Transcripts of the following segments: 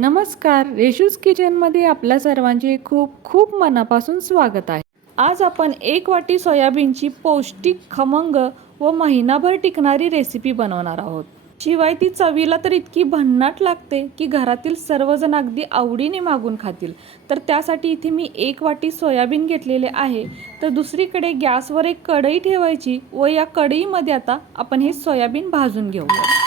नमस्कार रेशूज किचनमध्ये आपल्या सर्वांचे खूप खूप मनापासून स्वागत आहे. आज आपण एक वाटी सोयाबीनची पौष्टिक खमंग व महिनाभर टिकणारी रेसिपी बनवणार आहोत. शिवाय ती चवीला तर इतकी भन्नाट लागते की घरातील सर्वजण अगदी आवडीने मागून खातील. तर त्यासाठी इथे मी एक वाटी सोयाबीन घेतलेले आहे. तर दुसरीकडे गॅसवर एक कढई ठेवायची व या कढईमध्ये आता आपण हे सोयाबीन भाजून घेऊया.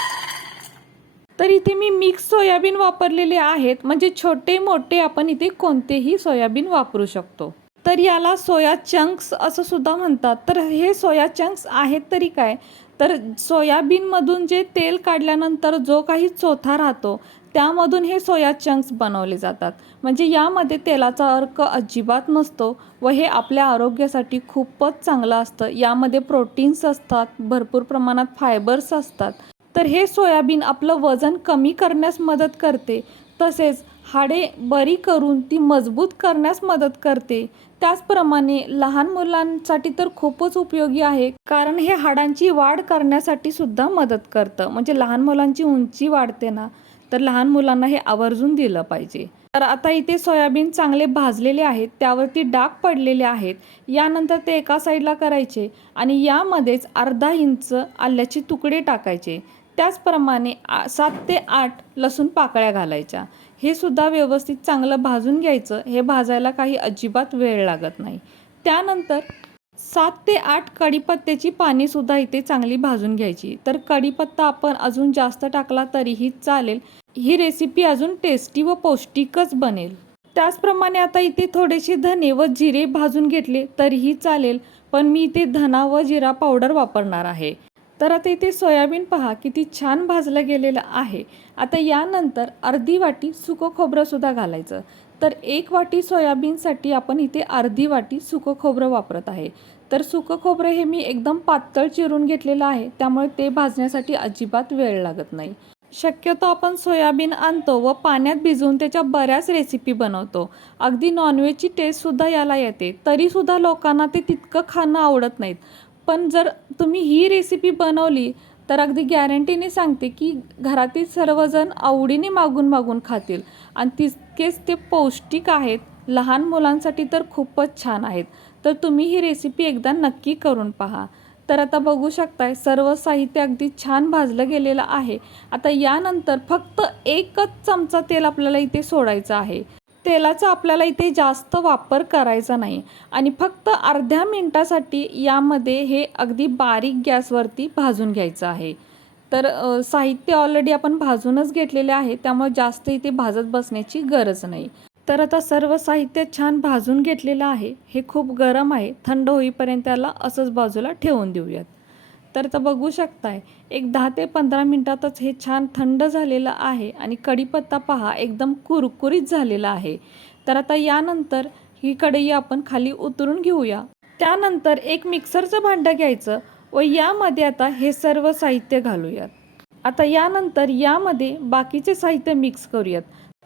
इथे मी मिक्स सोयाबीन वापरलेले आहेत. म्हणजे छोटे मोठे आपण इथे कोणतेही सोयाबीन वापरू शकतो. तर याला सोया चंक्स असं सुद्धा म्हणतात. तर हे सोया चंक्स आहेत तरी काय? तर सोयाबीनमधून जे तेल काढल्यानंतर जो काही चोथा राहतो त्यामधून हे सोया चंक्स बनवले जातात. म्हणजे यामध्ये तेलाचा अर्क अजिबात नसतो व हे आपल्या आरोग्यासाठी खूपच चांगलं असतं. यामध्ये प्रोटीन्स असतात भरपूर प्रमाणात फायबर्स असतात. तर हे सोयाबीन आपलं वजन कमी करण्यास मदत करते. तसेच हाडे बरी करून ती मजबूत करण्यास मदत करते. त्याचप्रमाणे लहान मुलांसाठी तर खूपच उपयोगी आहे. कारण हे हाडांची वाढ करण्यासाठी सुद्धा मदत करतं. म्हणजे लहान मुलांची उंची वाढते ना तर लहान मुलांना हे आवर्जून दिलं पाहिजे. तर आता इथे सोयाबीन चांगले भाजलेले आहेत. त्यावरती डाग पडलेले आहेत. यानंतर ते एका साईडला करायचे आणि यामध्येच अर्धा इंच आल्याचे तुकडे टाकायचे. त्याचप्रमाणे आ- सात ते आठ लसूण पाकळ्या घालायच्या. हे सुद्धा व्यवस्थित चांगलं भाजून घ्यायचं. हे भाजायला काही अजिबात वेळ लागत नाही. त्यानंतर सात ते आठ कढीपत्त्याची पानेसुद्धा इथे चांगली भाजून घ्यायची. तर कढीपत्ता आपण अजून जास्त टाकला तरीही चालेल. ही रेसिपी अजून टेस्टी व पौष्टिकच बनेल. त्याचप्रमाणे आता इथे थोडेसे धने व जिरे भाजून घेतले तरीही चालेल. पण मी इथे धना व जिरा पावडर वापरणार आहे. तर आता इथे सोयाबीन पहा किती छान भाजलं गेलेलं आहे. आता यानंतर अर्धी वाटी सुकं खोबरंसुद्धा घालायचं. तर एक वाटी सोयाबीनसाठी आपण इथे अर्धी वाटी सुकं खोबरं वापरत आहे. तर सुकं खोबरं हे मी एकदम पातळ चिरून घेतलेलं आहे त्यामुळे ते भाजण्यासाठी अजिबात वेळ लागत नाही. शक्यतो आपण सोयाबीन आणतो व पाण्यात भिजवून त्याच्या बऱ्याच रेसिपी बनवतो. अगदी नॉनव्हेजची टेस्टसुद्धा याला येते. तरीसुद्धा लोकांना ते तितकं खाणं आवडत नाहीत. पण जर तुम्ही ही रेसिपी बनवली तर अगदी गॅरंटीने सांगते की घरातील सर्वजण आवडीने मागून मागून खातील. आणि तितकेच ते पौष्टिक आहेत. लहान मुलांसाठी तर खूपच छान आहेत. तर तुम्ही ही रेसिपी एकदा नक्की करून पहा. तर आता बघू शकताय सर्व साहित्य अगदी छान भाजलं गेलेलं आहे. आता यानंतर फक्त एकच चमचा तेल आपल्याला इथे सोडायचं आहे. तेलाचा आपल्याला इथे जास्त वापर करायचा नाही. आणि फक्त अर्ध्या मिनटासाठी यामध्ये हे अगदी बारीक गॅसवरती भाजून घ्यायचं आहे. तर साहित्य ऑलरेडी आपण भाजूनच घेतलेले आहे त्यामुळे जास्त इथे भाजत बसण्याची गरज नाही. तर आता सर्व साहित्य छान भाजून घेतलेलं आहे. हे खूप गरम आहे. थंड होईपर्यंत त्याला असंच बाजूला ठेवून देऊयात. तर तर बघू शकताय. एक दहा ते पंधरा मिनटातच हे छान थंड झालेलं आहे आणि कढीपत्ता पहा एकदम कुरकुरीत झालेला आहे. तर आता यानंतर ही कढई आपण खाली उतरून घेऊया. त्यानंतर एक मिक्सरचं भांडं घ्यायचं व यामध्ये आता हे सर्व साहित्य घालूयात. आता यानंतर यामध्ये बाकीचे साहित्य मिक्स करूयात.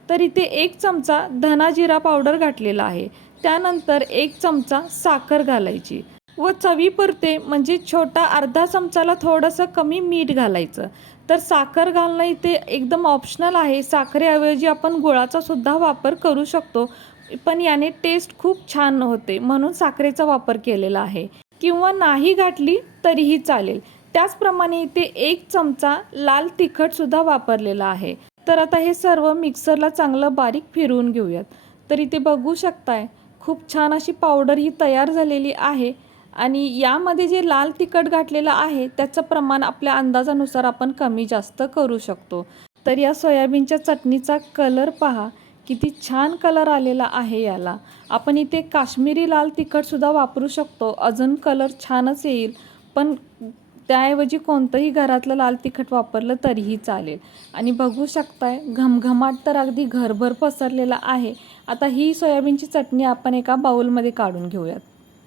तर इथे एक चमचा धना जिरा पावडर घातलेला आहे. त्यानंतर एक चमचा साखर घालायची. व चवीपुरते म्हणजे छोटा अर्धा चमचाला थोडंसं कमी मीठ घालायचं. तर साखर घालणं इथे एकदम ऑप्शनल आहे. साखरेऐवजी आपण गुळाचा सुद्धा वापर करू शकतो पण याने टेस्ट खूप छान होते म्हणून साखरेचा वापर केलेला आहे. किंवा नाही घातली तरीही चालेल. त्याचप्रमाणे इथे एक चमचा लाल तिखटसुद्धा वापरलेला आहे. तर आता हे सर्व मिक्सरला चांगलं बारीक फिरवून घेऊयात. तर इथे बघू शकताय खूप छान अशी पावडर ही तयार झालेली आहे. आणि यामध्ये जे लाल तिखट घातलेलं आहे त्याचं प्रमाण आपल्या अंदाजानुसार आपण कमी जास्त करू शकतो. तर या सोयाबीनच्या चटणीचा कलर पहा. किती छान कलर आलेला आहे याला. आपण इथे काश्मीरी लाल तिखटसुद्धा वापरू शकतो. अजून कलर छानच येईल. पण त्याऐवजी कोणतंही घरातलं लाल तिखट वापरलं तरीही चालेल. आणि बघू शकताय घमघमाट तर अगदी घरभर पसरलेला आहे. आता ही सोयाबीनची चटणी आपण एका बाउलमध्ये काढून घेऊयात.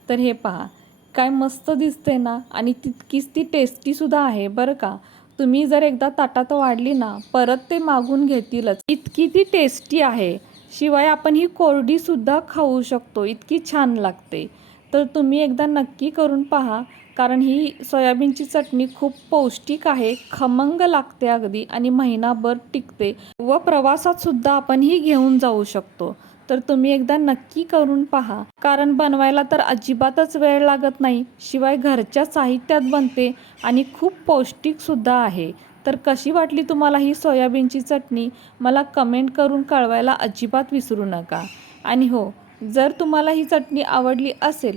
तर हे पहा. काय मस्त दिसते ना? आणि तितकीच ती टेस्टीसुद्धा आहे बरं का? तुम्ही जर एकदा ताटात वाढली ना परत ते मागून घेतीलच. इतकी ती टेस्टी आहे. शिवाय आपण ही कोरडीसुद्धा खाऊ शकतो इतकी छान लागते. तर तुम्ही एकदा नक्की करून पहा कारण ही सोयाबीनची चटणी खूप पौष्टिक आहे खमंग लागते अगदी आणि महिनाभर टिकते. व प्रवासात सुद्धा आपण ही घेऊन जाऊ शकतो. तर तुम्ही एकदा नक्की करून पहा. कारण बनवायला तर अजिबातच वेळ लागत नाही. शिवाय घरच्या साहित्यात बनते आणि खूप पौष्टिकसुद्धा आहे. तर कशी वाटली तुम्हाला ही सोयाबीनची चटणी? मला कमेंट करून कळवायला अजिबात विसरू नका. आणि हो जर तुम्हाला ही चटणी आवडली असेल